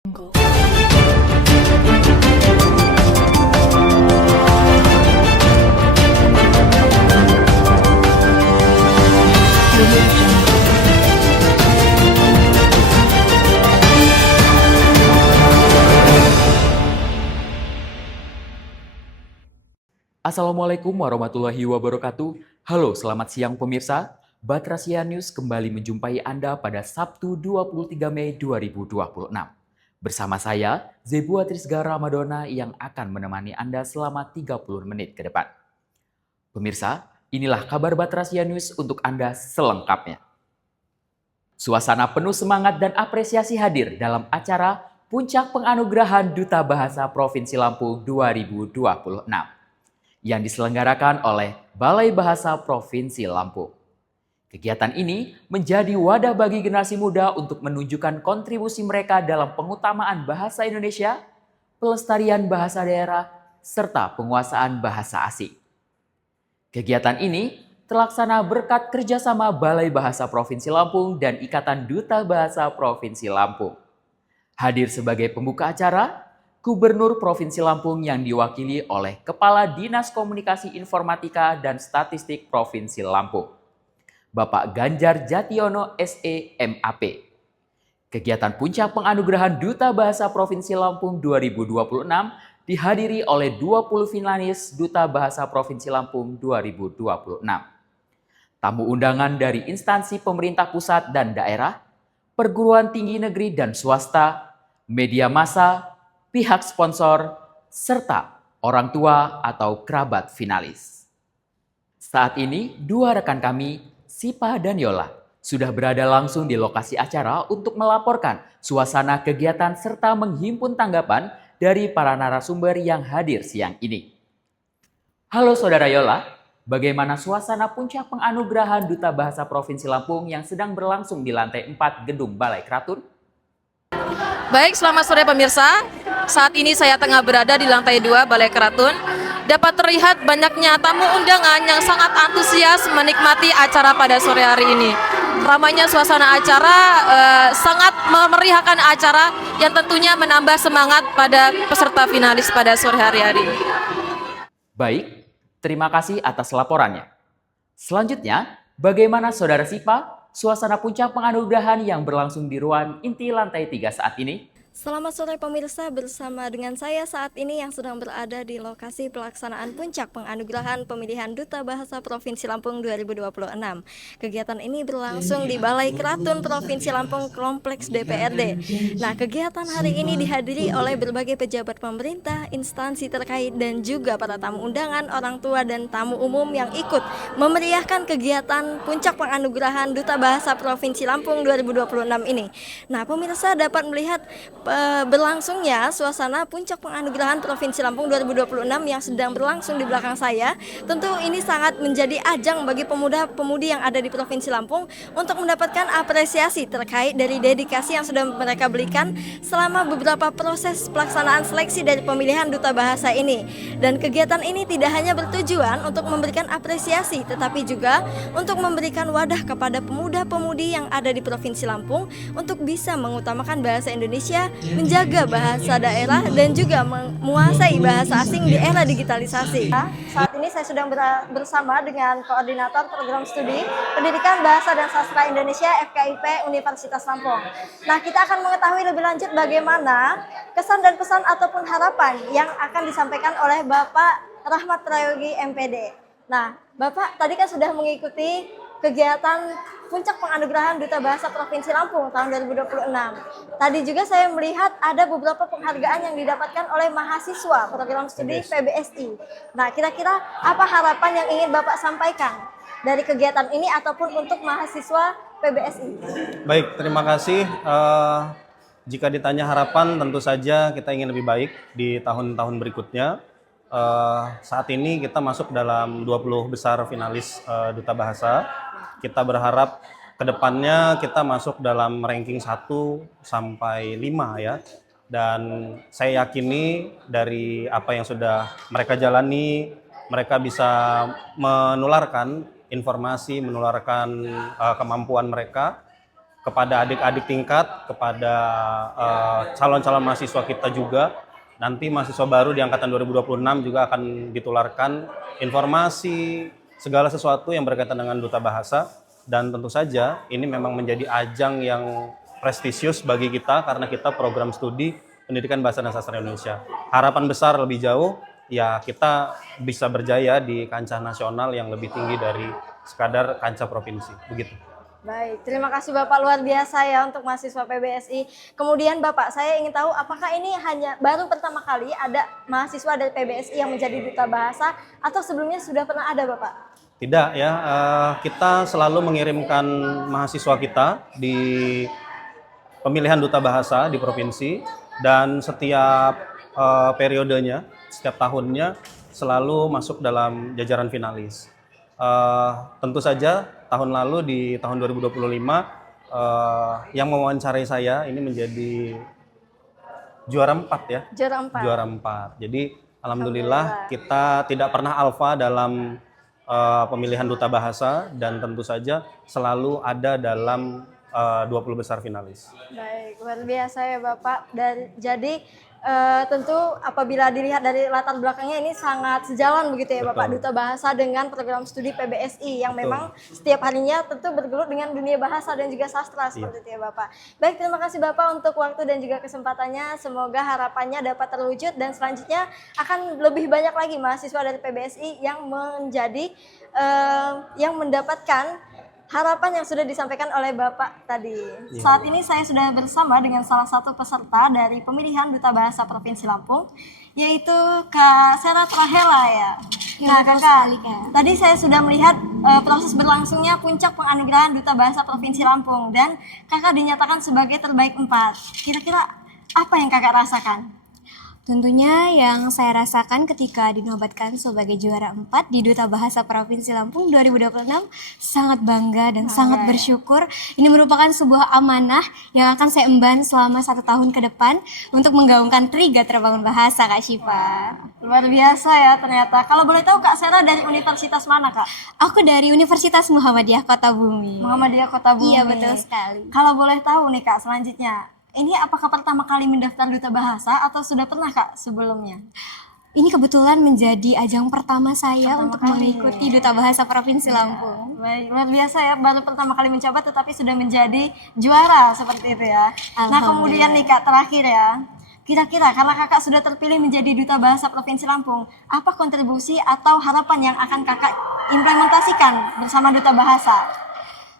Angle. Assalamualaikum warahmatullahi wabarakatuh. Halo, selamat siang pemirsa. Batrasia News kembali menjumpai Anda pada Sabtu 23 Mei 2026. Bersama saya, Zebua Trisga Ramadona yang akan menemani Anda selama 30 menit ke depan. Pemirsa, inilah kabar Batrasia News untuk Anda selengkapnya. Suasana penuh semangat dan apresiasi hadir dalam acara Puncak Penganugerahan Duta Bahasa Provinsi Lampung 2026 yang diselenggarakan oleh Balai Bahasa Provinsi Lampung. Kegiatan ini menjadi wadah bagi generasi muda untuk menunjukkan kontribusi mereka dalam pengutamaan bahasa Indonesia, pelestarian bahasa daerah, serta penguasaan bahasa asing. Kegiatan ini terlaksana berkat kerjasama Balai Bahasa Provinsi Lampung dan Ikatan Duta Bahasa Provinsi Lampung. Hadir sebagai pembuka acara, Gubernur Provinsi Lampung yang diwakili oleh Kepala Dinas Komunikasi Informatika dan Statistik Provinsi Lampung, Bapak Ganjar Jationo SE MAP. Kegiatan Puncak Penganugerahan Duta Bahasa Provinsi Lampung 2026 dihadiri oleh 20 finalis Duta Bahasa Provinsi Lampung 2026. Tamu undangan dari instansi pemerintah pusat dan daerah, perguruan tinggi negeri dan swasta, media massa, pihak sponsor, serta orang tua atau kerabat finalis. Saat ini, dua rekan kami, Sipa dan Yola, sudah berada langsung di lokasi acara untuk melaporkan suasana kegiatan serta menghimpun tanggapan dari para narasumber yang hadir siang ini. Halo Saudara Yola, bagaimana suasana puncak penganugerahan Duta Bahasa Provinsi Lampung yang sedang berlangsung di lantai 4 Gedung Balai Kratun? Baik, selamat sore pemirsa. Saat ini saya tengah berada di lantai 2 Balai Kratun. Dapat terlihat banyaknya tamu undangan yang sangat antusias menikmati acara pada sore hari ini. Ramainya suasana acara sangat memeriahkan acara yang tentunya menambah semangat pada peserta finalis pada sore hari ini. Baik, terima kasih atas laporannya. Selanjutnya, bagaimana Saudara Sipa, suasana puncak penganugerahan yang berlangsung di ruang inti lantai 3 saat ini? Selamat sore pemirsa, bersama dengan saya saat ini yang sedang berada di lokasi pelaksanaan Puncak Penganugerahan Pemilihan Duta Bahasa Provinsi Lampung 2026. Kegiatan ini berlangsung di Balai Kratun Provinsi Lampung Kompleks DPRD. Nah, kegiatan hari ini dihadiri oleh berbagai pejabat pemerintah, instansi terkait dan juga para tamu undangan, orang tua dan tamu umum yang ikut memeriahkan kegiatan Puncak Penganugerahan Duta Bahasa Provinsi Lampung 2026 ini. Nah, pemirsa dapat melihat berlangsungnya suasana Puncak Penganugerahan Provinsi Lampung 2026 yang sedang berlangsung di belakang saya. Tentu ini sangat menjadi ajang bagi pemuda-pemudi yang ada di Provinsi Lampung untuk mendapatkan apresiasi terkait dari dedikasi yang sudah mereka berikan selama beberapa proses pelaksanaan seleksi dari pemilihan Duta Bahasa ini. Dan kegiatan ini tidak hanya bertujuan untuk memberikan apresiasi, tetapi juga untuk memberikan wadah kepada pemuda-pemudi yang ada di Provinsi Lampung untuk bisa mengutamakan bahasa Indonesia, menjaga bahasa daerah dan juga menguasai bahasa asing di era digitalisasi. Saat ini saya sedang bersama dengan Koordinator Program Studi Pendidikan Bahasa dan Sastra Indonesia FKIP Universitas Lampung. Nah, kita akan mengetahui lebih lanjut bagaimana kesan dan pesan ataupun harapan yang akan disampaikan oleh Bapak Rahmat Prayogi MPD. Nah, Bapak tadi kan sudah mengikuti kegiatan Puncak Penganugerahan Duta Bahasa Provinsi Lampung tahun 2026. Tadi juga saya melihat ada beberapa penghargaan yang didapatkan oleh mahasiswa program studi PBSI. Nah, kira-kira apa harapan yang ingin Bapak sampaikan dari kegiatan ini ataupun untuk mahasiswa PBSI? Baik, terima kasih. Jika ditanya harapan, tentu saja kita ingin lebih baik di tahun-tahun berikutnya. Saat ini kita masuk dalam 20 besar finalis Duta Bahasa. Kita berharap ke depannya kita masuk dalam ranking 1 sampai 5 ya. Dan saya yakini dari apa yang sudah mereka jalani, mereka bisa menularkan informasi, menularkan kemampuan mereka kepada adik-adik tingkat, kepada calon-calon mahasiswa kita juga. Nanti mahasiswa baru di angkatan 2026 juga akan ditularkan informasi, segala sesuatu yang berkaitan dengan duta bahasa. Dan tentu saja ini memang menjadi ajang yang prestisius bagi kita karena kita program studi pendidikan bahasa dan sastra Indonesia. Harapan besar lebih jauh, ya kita bisa berjaya di kancah nasional yang lebih tinggi dari sekadar kancah provinsi. Begitu. Baik, terima kasih Bapak, luar biasa ya untuk mahasiswa PBSI. Kemudian Bapak, saya ingin tahu apakah ini hanya baru pertama kali ada mahasiswa dari PBSI yang menjadi duta bahasa atau sebelumnya sudah pernah ada Bapak? Tidak ya, kita selalu mengirimkan mahasiswa kita di pemilihan duta bahasa di provinsi dan setiap periodenya, setiap tahunnya selalu masuk dalam jajaran finalis. Tentu saja tahun lalu di tahun 2025 yang mewawancarai saya ini menjadi juara 4 ya. Juara 4. Juara 4. Jadi alhamdulillah kita tidak pernah alfa dalam pemilihan duta bahasa dan tentu saja selalu ada dalam 20 besar finalis. Baik, luar biasa ya Bapak. Jadi tentu apabila dilihat dari latar belakangnya ini sangat sejalan begitu ya Bapak, Betul. duta bahasa dengan program studi PBSI yang Betul. memang setiap harinya tentu bergelut dengan dunia bahasa dan juga sastra seperti itu ya Bapak. Baik, terima kasih Bapak untuk waktu dan juga kesempatannya. Semoga harapannya dapat terwujud dan selanjutnya akan lebih banyak lagi mahasiswa dari PBSI yang menjadi yang mendapatkan harapan yang sudah disampaikan oleh Bapak tadi. Saat ini saya sudah bersama dengan salah satu peserta dari pemilihan Duta Bahasa Provinsi Lampung, yaitu Kak Serat Rahela ya. Nah Kakak, tadi saya sudah melihat proses berlangsungnya puncak penganugerahan Duta Bahasa Provinsi Lampung dan Kakak dinyatakan sebagai terbaik 4. Kira-kira apa yang Kakak rasakan? Tentunya yang saya rasakan ketika dinobatkan sebagai juara 4 di Duta Bahasa Provinsi Lampung 2026 sangat bangga dan sangat bersyukur. Ini merupakan sebuah amanah yang akan saya emban selama 1 tahun ke depan untuk menggaungkan Trigatra Bangun Bahasa, Kak Syifa. Luar biasa ya ternyata. Kalau boleh tahu Kak Sera dari universitas mana Kak? Aku dari Universitas Muhammadiyah Kota Bumi. Muhammadiyah Kota Bumi. Iya, betul sekali. Kalau boleh tahu nih Kak selanjutnya, ini apakah pertama kali mendaftar duta bahasa atau sudah pernah Kak sebelumnya? Ini kebetulan menjadi ajang pertama saya Pertama untuk kali. mengikuti Duta Bahasa Provinsi Lampung. Baik, luar biasa ya, baru pertama kali mencoba tetapi sudah menjadi juara seperti itu ya. Nah kemudian nih Kak terakhir ya, kira-kira karena Kakak sudah terpilih menjadi Duta Bahasa Provinsi Lampung, apa kontribusi atau harapan yang akan Kakak implementasikan bersama Duta Bahasa?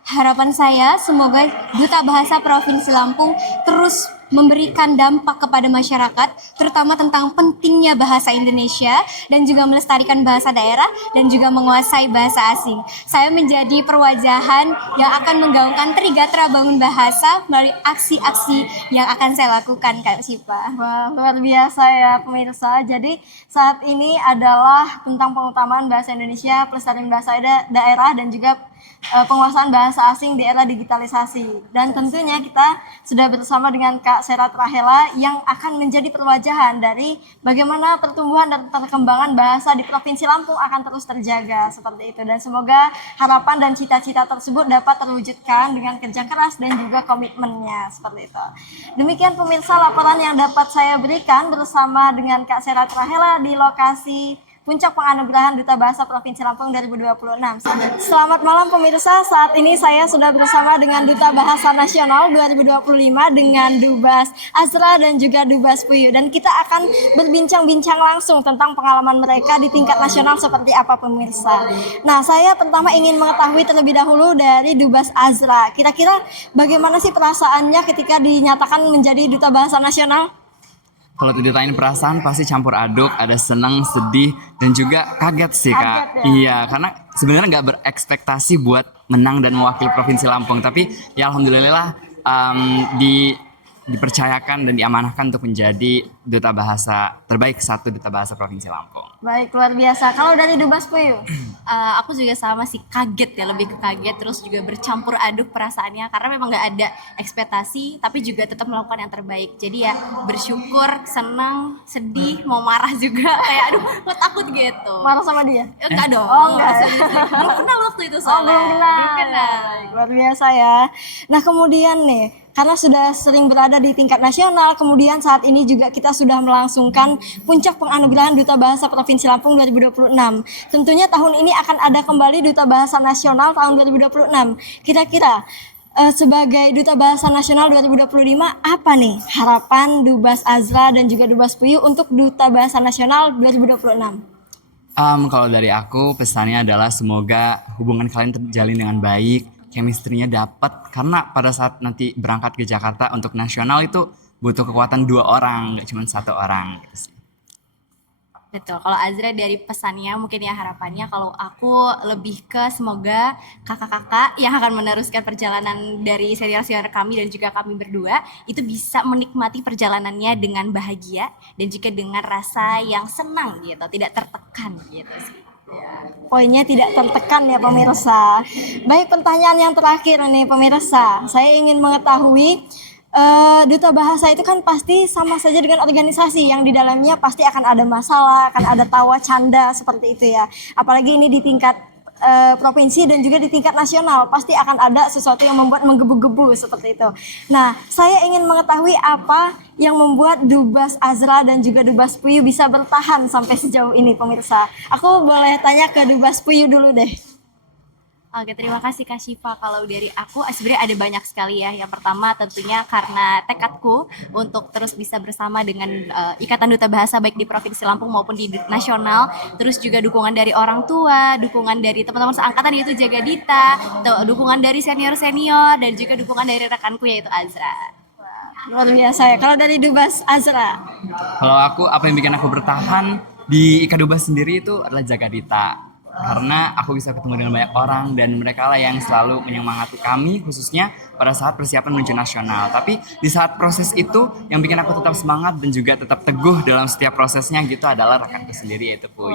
Harapan saya semoga Duta Bahasa Provinsi Lampung terus memberikan dampak kepada masyarakat, terutama tentang pentingnya bahasa Indonesia dan juga melestarikan bahasa daerah dan juga menguasai bahasa asing. Saya menjadi perwajahan yang akan menggaungkan Trigatra Bangun Bahasa melalui aksi-aksi yang akan saya lakukan, Kak Syifa. Wah, luar biasa ya pemirsa. Jadi saat ini adalah tentang pengutamaan bahasa Indonesia, pelestarian bahasa daerah dan juga penguasaan bahasa asing di era digitalisasi. Dan tentunya kita sudah bersama dengan Kak Serat Rahela yang akan menjadi perwajahan dari bagaimana pertumbuhan dan perkembangan bahasa di Provinsi Lampung akan terus terjaga seperti itu. Dan semoga harapan dan cita-cita tersebut dapat terwujudkan dengan kerja keras dan juga komitmennya seperti itu. Demikian pemirsa laporan yang dapat saya berikan bersama dengan Kak Serat Rahela di lokasi puncak penganugerahan Duta Bahasa Provinsi Lampung 2026. Selamat malam pemirsa, saat ini saya sudah bersama dengan Duta Bahasa Nasional 2025 dengan Dubas Azra dan juga Dubas Puyu. Dan kita akan berbincang-bincang langsung tentang pengalaman mereka di tingkat nasional seperti apa pemirsa. Nah, saya pertama ingin mengetahui terlebih dahulu dari Dubas Azra. Kira-kira bagaimana sih perasaannya ketika dinyatakan menjadi Duta Bahasa Nasional? Kalau ditanyain perasaan pasti campur aduk, ada senang, sedih, dan juga kaget sih Kak. Kaget ya? Iya, karena sebenarnya nggak berekspektasi buat menang dan mewakili Provinsi Lampung. Tapi ya alhamdulillah dipercayakan dan diamanahkan untuk menjadi duta bahasa terbaik, satu duta bahasa Provinsi Lampung. Baik, luar biasa. Kalau dari Dubas Puyu? Aku juga sama sih, kaget ya, lebih ke kaget, terus juga bercampur aduk perasaannya karena memang nggak ada ekspektasi tapi juga tetap melakukan yang terbaik. Jadi ya bersyukur, senang, sedih, mau marah juga kayak aduh kok takut gitu. Marah sama dia? Enggak dong. Oh, enggak. Belum kenal waktu itu Oh, soalnya. belum kenal. Belum kenal. Baik, luar biasa ya. Nah, kemudian nih, karena sudah sering berada di tingkat nasional, kemudian saat ini juga kita sudah melangsungkan puncak penganugerahan Duta Bahasa Provinsi Lampung 2026. Tentunya tahun ini akan ada kembali Duta Bahasa Nasional tahun 2026. Kira-kira sebagai Duta Bahasa Nasional 2025, apa nih harapan Dubas Azra dan juga Dubas Puyu untuk Duta Bahasa Nasional 2026? Kalau dari aku pesannya adalah semoga hubungan kalian terjalin dengan baik, chemistry-nya dapat, karena pada saat nanti berangkat ke Jakarta untuk nasional itu butuh kekuatan 2 orang, nggak cuma 1 orang gitu sih. Betul, kalau Azra dari pesannya mungkin ya harapannya, kalau aku lebih ke semoga kakak-kakak yang akan meneruskan perjalanan dari senior-senior kami dan juga kami berdua itu bisa menikmati perjalanannya dengan bahagia dan juga dengan rasa yang senang gitu, tidak tertekan gitu sih. Poinnya tidak tertekan ya pemirsa. Baik, pertanyaan yang terakhir nih pemirsa, saya ingin mengetahui duta bahasa itu kan pasti sama saja dengan organisasi yang di dalamnya pasti akan ada masalah, akan ada tawa canda seperti itu ya. Apalagi ini di tingkat provinsi dan juga di tingkat nasional pasti akan ada sesuatu yang membuat menggebu-gebu seperti itu. Nah, saya ingin mengetahui apa yang membuat Dubas Azra dan juga Dubas Puyu bisa bertahan sampai sejauh ini pemirsa. Aku boleh tanya ke Dubas Puyu dulu deh. Oke, terima kasih Kak Syifa. Kalau dari aku sebenarnya ada banyak sekali ya. Yang pertama tentunya karena tekadku untuk terus bisa bersama dengan Ikatan Duta Bahasa baik di Provinsi Lampung maupun di nasional. Terus juga dukungan dari orang tua, dukungan dari teman-teman seangkatan yaitu Jaga Dita, dukungan dari senior-senior dan juga dukungan dari rekanku yaitu Azra. Luar biasa ya. Kalau dari Dubas Azra? Kalau aku, apa yang bikin aku bertahan di Ikadubas sendiri itu adalah Jaga Dita. Karena aku bisa ketemu dengan banyak orang dan mereka lah yang selalu menyemangati kami khususnya pada saat persiapan menuju nasional. Tapi di saat proses itu yang bikin aku tetap semangat dan juga tetap teguh dalam setiap prosesnya gitu adalah rekanku sendiri yaitu Puyu.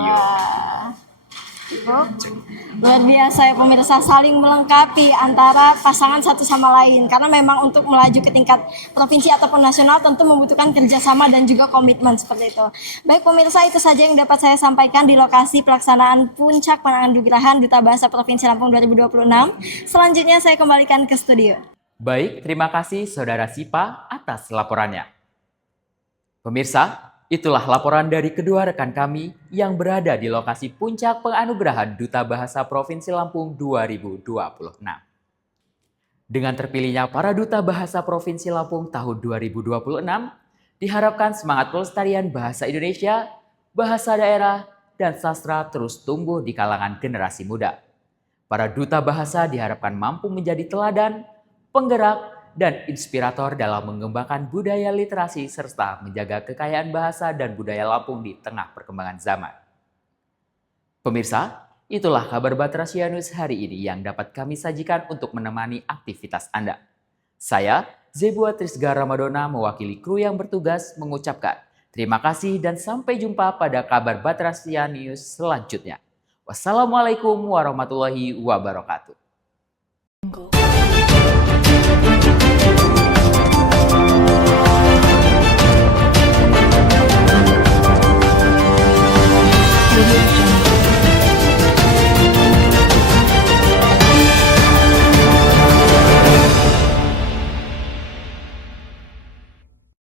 Luar biasa ya pemirsa, saling melengkapi antara pasangan satu sama lain karena memang untuk melaju ke tingkat provinsi ataupun nasional tentu membutuhkan kerjasama dan juga komitmen seperti itu. Baik pemirsa, itu saja yang dapat saya sampaikan di lokasi pelaksanaan puncak penganugerahan Duta Bahasa Provinsi Lampung 2026. Selanjutnya saya kembalikan ke studio. Baik, terima kasih Saudara Sipa atas laporannya. Pemirsa, itulah laporan dari kedua rekan kami yang berada di lokasi puncak penganugerahan Duta Bahasa Provinsi Lampung 2026. Dengan terpilihnya para Duta Bahasa Provinsi Lampung tahun 2026, diharapkan semangat pelestarian bahasa Indonesia, bahasa daerah, dan sastra terus tumbuh di kalangan generasi muda. Para Duta Bahasa diharapkan mampu menjadi teladan, penggerak, dan inspirator dalam mengembangkan budaya literasi serta menjaga kekayaan bahasa dan budaya Lampung di tengah perkembangan zaman. Pemirsa, itulah kabar Batrasia News hari ini yang dapat kami sajikan untuk menemani aktivitas Anda. Saya, Zebua Trisga Ramadona, mewakili kru yang bertugas mengucapkan terima kasih dan sampai jumpa pada kabar Batrasia News selanjutnya. Wassalamualaikum warahmatullahi wabarakatuh. Audio Jungle.